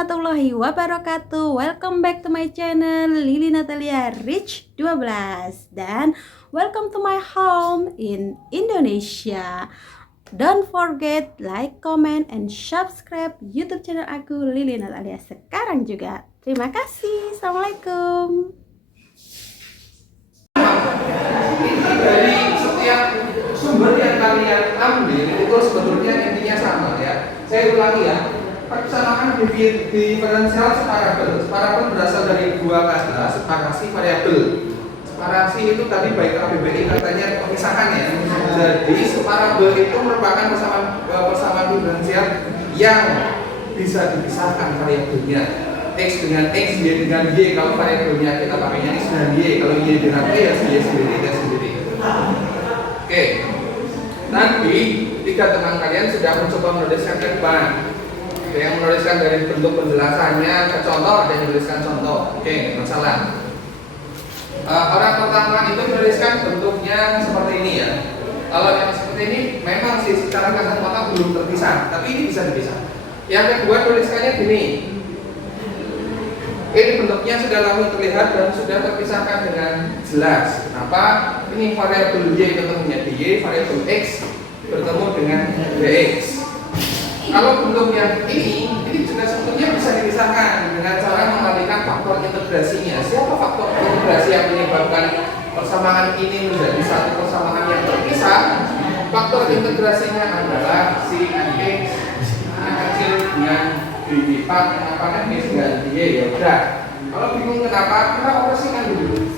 warahmatullahi wabarakatuh. Welcome back to my channel Lily Natalia Rich 12 dan welcome to my home in Indonesia. Don't forget like, comment, and subscribe YouTube channel aku Lily Natalia sekarang juga. Terima kasih. Assalamualaikum. Dari setiap sumber yang kalian ambil itu sebetulnya intinya sama ya. Saya ulangi ya. Persamaan diferensial separabel. Separabel berasal dari dua kata, separasi variabel. Separasi itu tadi baik KBBI katanya pemisahan ya. Jadi separabel itu merupakan persamaan diferensial yang bisa dipisahkan variabelnya. X dengan X, Y dengan Y. Kalau variabelnya kita pakainya X dengan Y. Kalau Y dengan Y ya Y sendiri, Y sendiri. Oke. Nanti tiga teman kalian sudah mencoba menuliskan ke depan. Ada yang menuliskan dari bentuk penjelasannya ke contoh, ada yang menuliskan contoh. Oke, masalah. Orang pertama itu menuliskan bentuknya seperti ini ya. Kalau yang seperti ini memang sih secara kasat mata belum terpisah, tapi ini bisa dipisah. Yang kedua tulisannya gini. Ini bentuknya sudah langsung terlihat dan sudah terpisahkan dengan jelas. Kenapa? Ini variabel Y ketemunya di Y, variabel X bertemu dengan Dx. Kalau bentuk yang ini juga sebetulnya bisa dipisahkan dengan cara mengalihkan faktor integrasinya. Siapa faktor integrasi yang menyebabkan persamaan ini menjadi satu persamaan yang terpisah? Faktor integrasinya adalah si X yang kecil dengan dilipat dengan X dengan Y. Ya udah. Kalau bingung kenapa, kita operasikan dulu.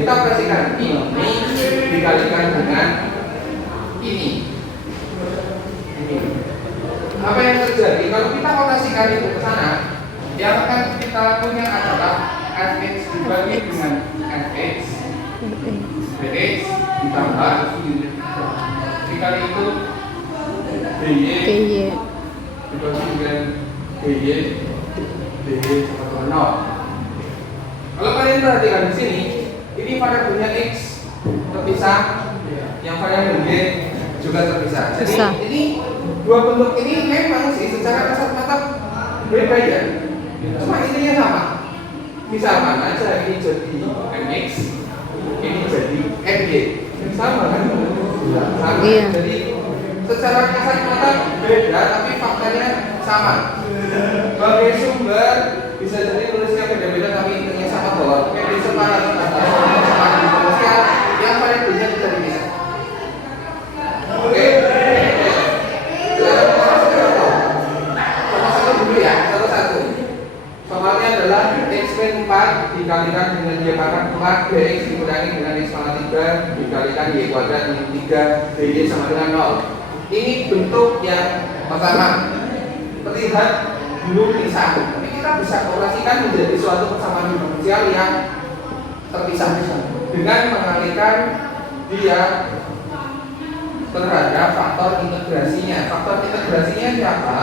Kita operasikan ini dikalikan dengan ini. Apa yang terjadi kalau kita operasikan itu ke sana, yang akan kita punya adalah fx dibagi dengan fx dx ditambah dikali itu dy dibagi dengan dy dy sama dengan 0. Kalau kalian perhatikan di sini, ini variabelnya x terpisah, yang variabel y juga terpisah. Jadi ini dua bentuk ini memang sih secara kasat mata beda ya. Cuma intinya sama. Misalkan aja ini jadi mx, ini jadi my. Sama kan? Sama. Iya. Jadi secara kasat mata beda tapi faktanya sama. Sebagai sumber bisa jadi tulisnya beda-beda tapi intinya sama bahwa di separatan antara persamaan diferensial yang variabelnya bisa dipisah. Oke. Soalnya adalah x min 4 dikalikan dengan y pangkat 4 dx dikurangi dengan x pangkat 3 dikalikan y kuadrat min 3 dy sama dengan 0. Ini bentuk yang pertama. Terlihat belum pisah, tapi kita bisa operasikan menjadi suatu persamaan diferensial yang terpisah dengan mengalihkan dia terhadap faktor integrasinya. Faktor integrasinya siapa?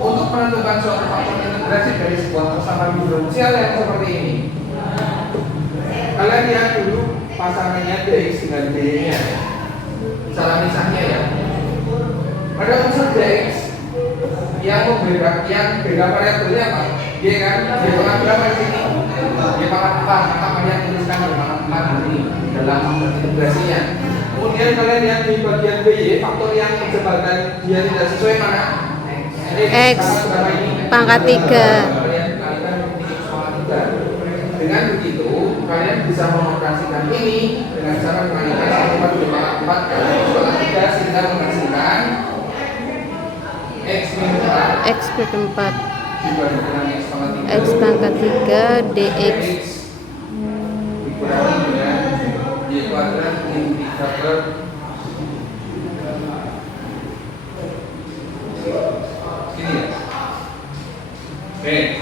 Untuk menentukan suatu faktor integrasi dari sebuah persamaan diferensial yang seperti ini, kalian lihat dulu pasangannya dx dengan dy nya, cara misahnya ya. Pada unsur dx yang beda variabelnya apa? Y kan? Y pangkat berapa di sini? Y pangkat 4. Maka kalian tuliskan Y pangkat 4 di sini dalam faktor integrasinya. Kemudian kalian lihat di bagian by, faktor yang menyebabkan dia tidak sesuai mana? X pangkat 3. Dengan begitu kalian bisa mengoperasikan ini dengan cara mengalihkan 1 per 4 kali X pangkat 3 sehingga menghasilkan X min 4 dibagi dengan X pangkat 3 dx dikurangi dengan Y kuadrat min 3 per ini ya. Oke.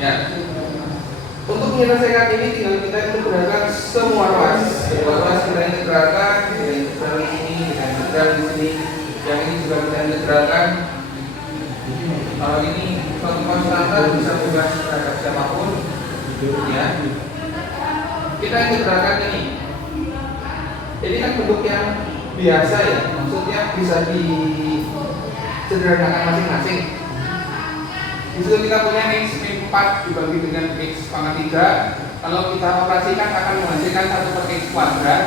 Ya. Untuk menyelesaikan ini tinggal kita integralkan semua ruas. Semua ruas kita integralkan dengan integral ini, dengan integral di sini. Yang ini juga kita integralkan. Kalau ini suatu konstanta bisa berubah terhadap siapapun, ya. Kita integralkan ini. Ini kan bentuk yang biasa ya. Maksudnya bisa disederhanakan masing-masing. Di situ kita punya X min 4 dibagi dengan X pangkat 3. Kalau kita operasikan akan menghasilkan 1 per X kuadrat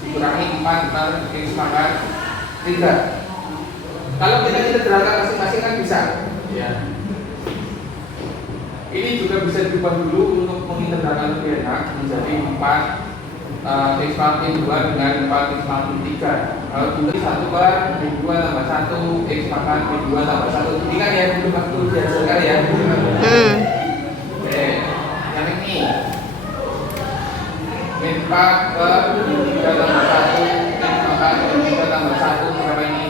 dikurangi 4 per X pangkat 3. Kalau kita integralkan masing-masing kan bisa ya. Ini juga bisa diubah dulu untuk mengintegralkan lebih enak menjadi 4 X pangkat 2 dengan 4 X pangkat 3. Kalau dulu 1 per B2 tambah 1 X pangkat B2 tambah 1. Ini kan ya dulu waktu dihasilkan ya. Oke, yang ini min 4 per B3 tambah 1 X pangkat B3 tambah 1 berapa ini?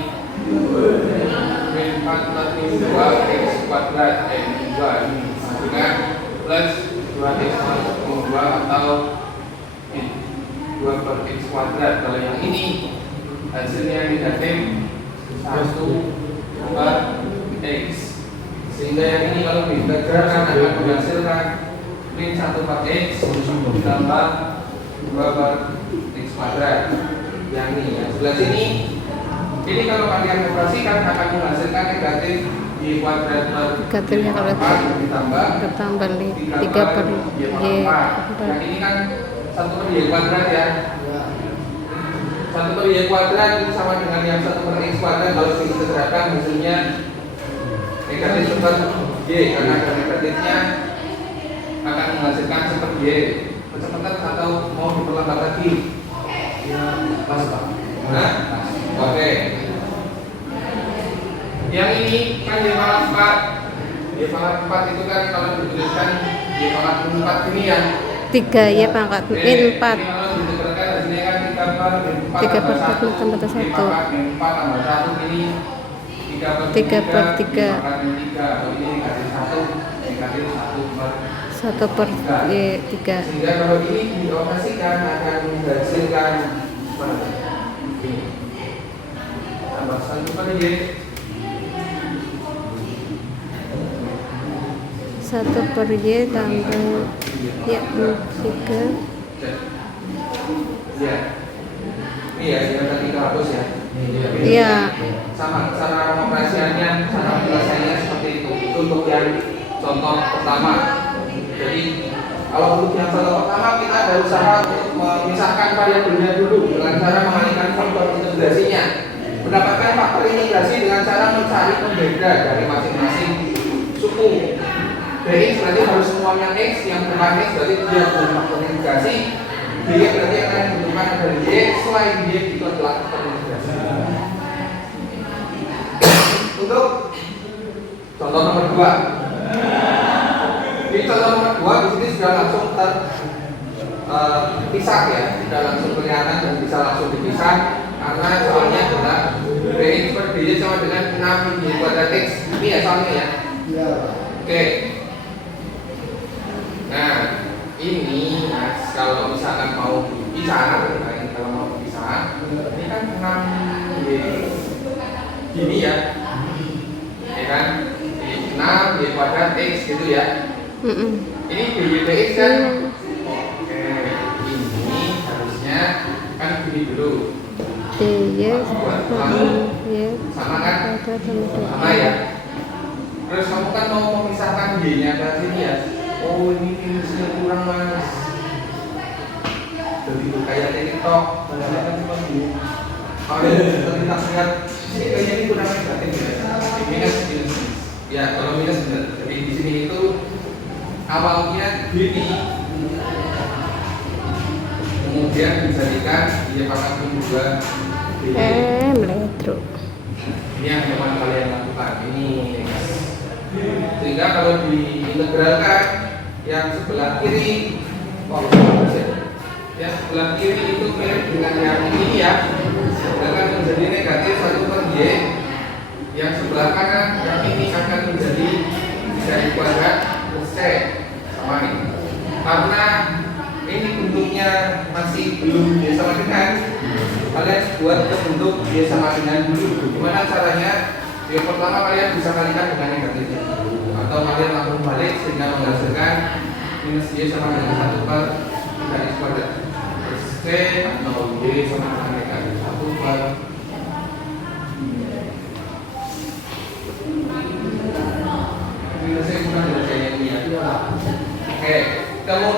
Min 4 per B2 X kuadrat B2 ini dengan plus 2X pangkat 2 atau 2 per X kuadrat. Kalau yang ini hasilnya negatif 1 per X, sehingga yang ini kalau diintegralkan akan menghasilkan min 1 per X ditambah 2 per X kuadrat. Yang ini, yang sebelah sini ini kalau kalian operasikan akan menghasilkan negatif Y kuadrat per Negatifnya kalau ditambah 3 per Y. Yang ini kan 1 per Y kuadrat ya. 1 per Y kuadrat itu sama dengan yang 1 per X kuadrat. Kalau diintegralkan hasilnya negatif per Y, karena ada negatifnya akan menghasilkan per Y. Kecepatan atau mau diperlambat lagi? Pas Pak. Nah, oke. Yang ini kan Y pangkat 4. Y pangkat 4 itu kan kalau dituliskan Y pangkat 4 ini ya 3 Y pangkat min 4. 3 per 4 tambah 1. 4 tambah 1 ini 3 per 3. Kalau ini negatif 1 per 1 per Y 3. Sehingga kalau ini dioperasikan akan menghasilkan ini tambah 1 per Y 1 per Y tambah Y 3. Ya. Ini ya, yang tadi kita hapus ya. Iya. Sama cara pengoperasiannya, cara penyelesaiannya seperti itu. Itu untuk yang contoh pertama. Jadi kalau untuk yang contoh pertama kita ada usaha untuk memisahkan variabelnya dulu dengan cara mengalihkan faktor integrasinya. Mendapatkan faktor integrasi dengan cara mencari pembeda dari masing-masing suku. Jadi berarti harus semuanya X, yang bukan X berarti dia punya faktor integrasi. Dia berarti akan membutuhkan dari Y, selain Y itu adalah faktor integrasi. Untuk contoh nomor 2. Di contoh nomor 2 di sini sudah langsung terpisah ya, sudah langsung kelihatan dan bisa langsung dipisah karena soalnya adalah Bx per Dy sama dengan 6 Y kuadrat X. Ini ya soalnya ya. Oke. Nah, ini Mas kalau misalkan mau dipisah, kalau mau dipisah, ini kan 6 Y gini ya. Ya kan? 6 Y kuadrat X gitu ya. Ini dx kan. Oke, ini harusnya kan gini dulu. Y sama kan? Sama ya. Terus kamu kan mau memisahkan Y-nya ke sini ya. Oh, ini minusnya kurang Mas. Jadi itu kayak TikTok, padahal kan cuma gini. Kalau kita lihat ini kayaknya ini kurang negatif ya. Minus. Ya, kalau minus benar. Jadi di sini itu awalnya gini, kemudian dijadikan Y pangkat 2 meledro. Ini yang teman kalian lakukan ini, sehingga kalau diintegralkan yang sebelah kiri, yang sebelah kiri itu mirip dengan yang ini ya, akan menjadi negatif 1 per Y. Yang sebelah kanan yang ini akan menjadi Y kuadrat plus C sama ini. Karena ini bentuknya masih belum Y sama dengan, kalian buat ke bentuk Y sama dengan dulu. Gimana caranya? Yang pertama kalian bisa kalikan dengan negatifnya, atau kalian langsung balik sehingga menghasilkan minus Y sama dengan 1 per X kuadrat plus C, atau Y sama dengan negatif 1 per minus X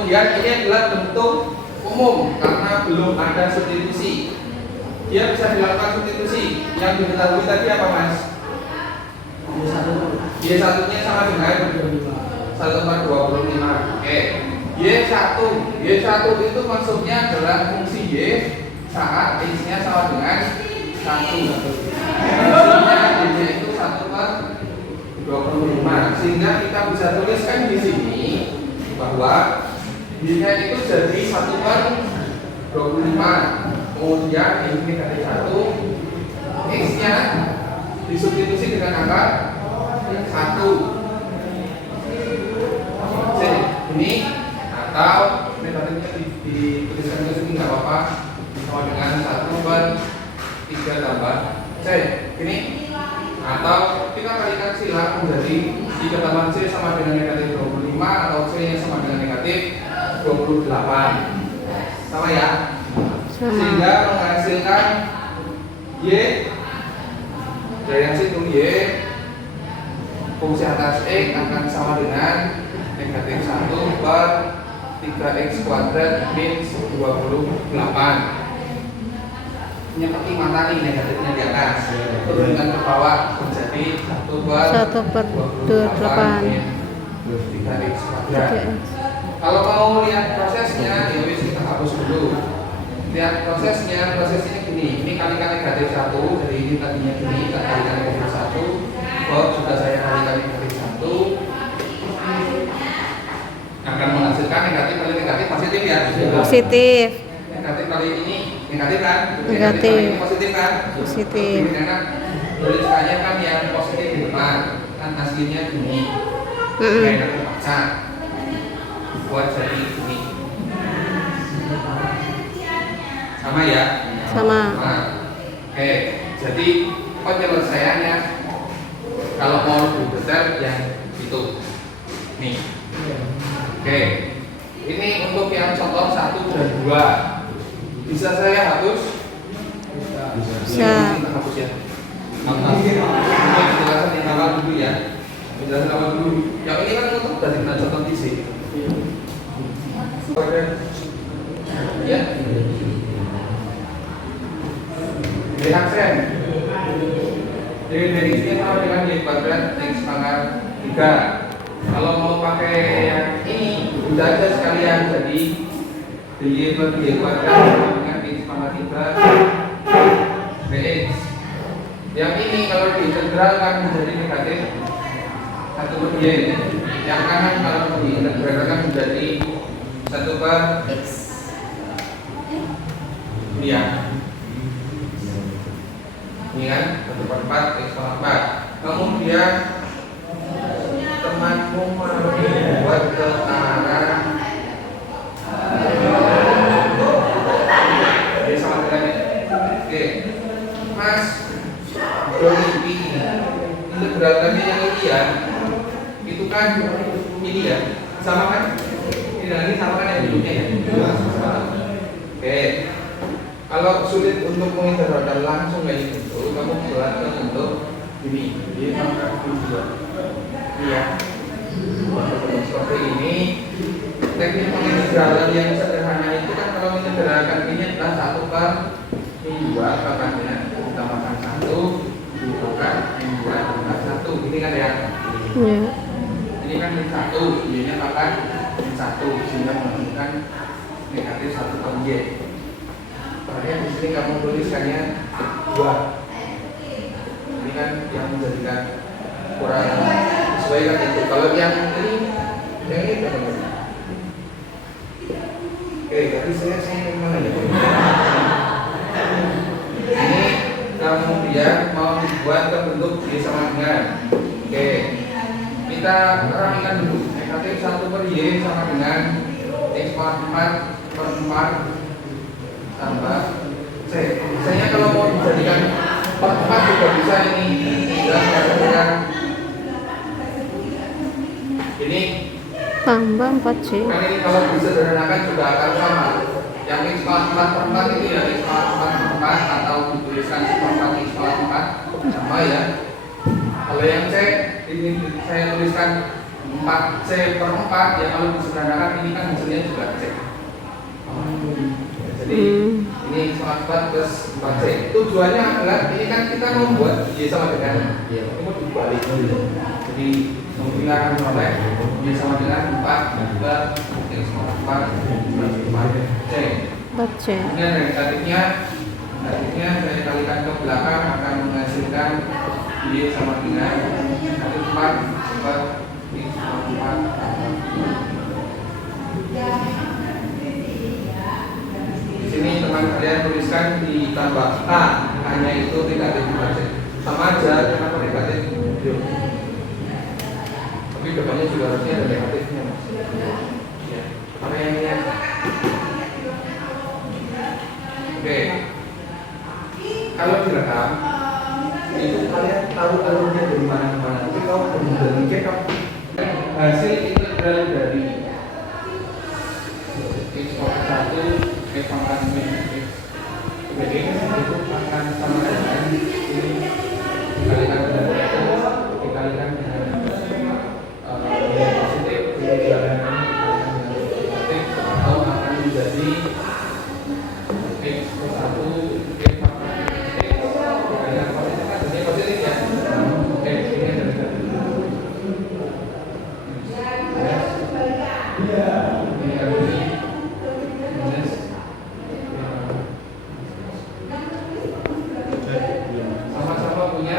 kemudian ini adalah bentuk umum karena belum ada substitusi. Dia bisa dilakukan substitusi. Yang diketahui tadi apa mas? Y satunya sama dengan 1/25. Oke. Y1 itu maksudnya adalah fungsi Y saat X-nya sama dengan 1. Maksudnya Y itu 1/25. Sehingga kita bisa tuliskan di sini bahwa Y-nya itu jadi 1/25. Kemudian ini negatif 1, X-nya disubstitusi dengan angka 1. Ini atau metodenya dituliskan ke sini nggak apa-apa, sama dengan 1/3 tambah C. Ini atau kita kalikan sila menjadi 3 tambah C sama dengan negatif 25 atau C nya sama dengan negatif 28. Sama ya? Sehingga menghasilkan Y dari yang situ Y fungsi atas X akan sama dengan negatif 1/3x kuadrat min 28. Punya mata nih negatifnya di atas, turunkan ke bawah menjadi 1/28 min 3x kuadrat. Kalau mau lihat prosesnya, ya wis kita hapus dulu. Lihat prosesnya, proses ini gini, ini kalikan negatif 1, jadi ini tadinya gini, kita kalikan negatif 1, sudah saya kalikan negatif 1, akan menghasilkan negatif kali negatif positif ya? Positif. Negatif kali ini negatif kan? Negatif kali ini positif kan? Positif. Karena tulisannya kan yang positif di depan, kan hasilnya gini, enak terbaca, buat jadi gini. Sama ya? Sama. Nah, oke, jadi penyelesaiannya kalau mau lebih detail yang itu nih. Oke, ini untuk yang contoh 1 dan 2 bisa saya hapus? Bisa. Kita hapus ya. Penjelasan yang awal dulu ya. Penjelasan awal dulu. Yang ini kan untuk dari kita contoh di sini. Ya. Reaction. Dari sini sama dengan Y kuadrat X pangkat 3. Kalau mau pakai yang ini udah aja sekalian, jadi Y per Y kuadrat dengan X pangkat 3 Bx. Yang ini kalau diintegralkan menjadi negatif 1/Y. Yang kanan kalau diintegralkan menjadi 1/X. Ini ya. Ini kan 1/4 X pangkat 4. Kemudian temanmu membuat ke arah dia sama dengan ini. Oke, Mas Doni integralkannya yang ini ya, itu kan ini ya, sama kan? Ini sama kan yang dulunya ya. Oke, kalau sulit untuk mengintegralkan langsung kayak gitu, kamu buatkan untuk ini, dia sama juga. Iya, seperti ini. Teknik pengintegralan yang sederhana itu kan kalau mengintegralkan ini adalah 1/2 pangkatnya ditambahkan 1 ditambahkan 2 tambah 1. Ini kan ya? Iya. Ini kan 1, Y-nya pangkat 1 sehingga menghasilkan negatif 1/Y. Kemudian di sini kamu tuliskannya 2. Ini kan yang menjadikan kurang sesuai kan itu. Kalau yang ini teman-teman. Oke, tapi saya mana ya? Ini kemudian mau dibuat ke bentuk Y sama dengan. Oke, kita rapikan dulu. Negatif 1/Y sama dengan X pangkat 4/4 tambah C. Misalnya kalau mau dijadikan per 4 juga bisa ini. Dan ini Tambah 4C. kan ini kalau disederhanakan juga akan sama. Yang X pangkat 4/4 itu ya X pangkat 4 atau dituliskan seperempat X pangkat 4 sama ya. Kalau yang C ini saya tuliskan 4C per 4 ya, kalau disederhanakan ini kan hasilnya juga C. Jadi ini semangat plus 4C. Tujuannya adalah ini kan kita membuat Y sama dengan ini dibalik. Jadi membilang oleh Y sama dengan 4 juga X sama 4 plus 4C. Kemudian negatifnya saya kalikan ke belakang akan menghasilkan Y sama dengan 4 per X sama 4. Di sini teman kalian tuliskan ditambah K, hanya itu negatif saja. Sama aja, kenapa negatif? Tapi depannya juga harusnya ada negatifnya, Mas. Ya. Apa yang ini? Oke. Kalau direkam, itu kalian tahu alurnya dari mana ke mana. Tapi kalau benar mikir hasil integral dari X pangkat 1 X pangkat minus X begini itu akan sama dengan ini dikalikan dengan itu dikalikan dengan nilai positif dikalikan dengan negatif atau akan menjadi X plus 1 X pangkat X dikalikan positif kan jadi positif ya. Oke, ini adalah sama-sama punya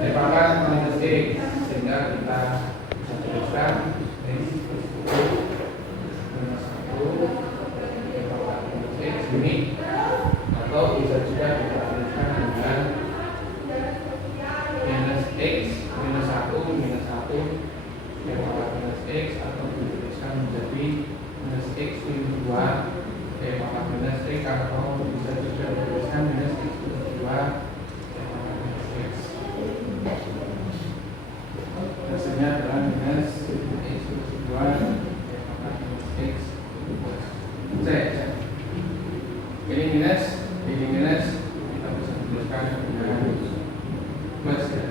Y pangkat minus X, sehingga kita bisa tuliskan X plus 1 minus 1 Y pangkat minus X ini, atau bisa juga kita tuliskan dengan minus X minus 1 minus 1 Y pangkat minus X, atau dituliskan menjadi minus X minus 2 Y pangkat minus X, atau bisa juga dituliskan minus X plus 2 hasilnya adalah minus X plus 2 X C. Ini minus kita bisa tuliskan dengan plus ya.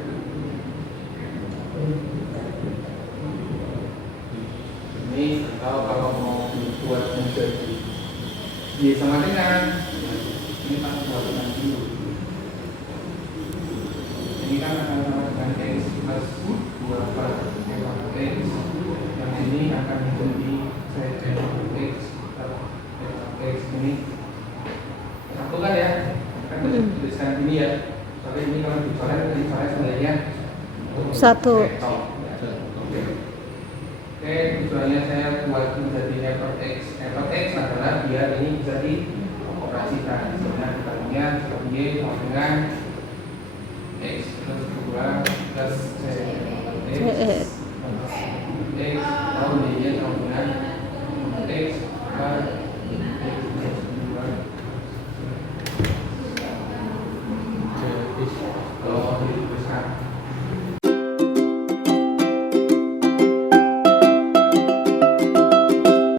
Ini kalau mau dibuat menjadi Y sama dengan ini kan buatan dulu. Ini kan akan sama dengan X plus 2 per X, yang ini akan menjadi C X per X ini satu kan ya, kan bisa tuliskan ini ya, tapi ini kalau dicoret sebenarnya satu. Oke, tujuannya saya buat menjadi F X adalah biar ini bisa dioperasikan. Sebenarnya dikalinya Y sama dengan X plus 2 plus C X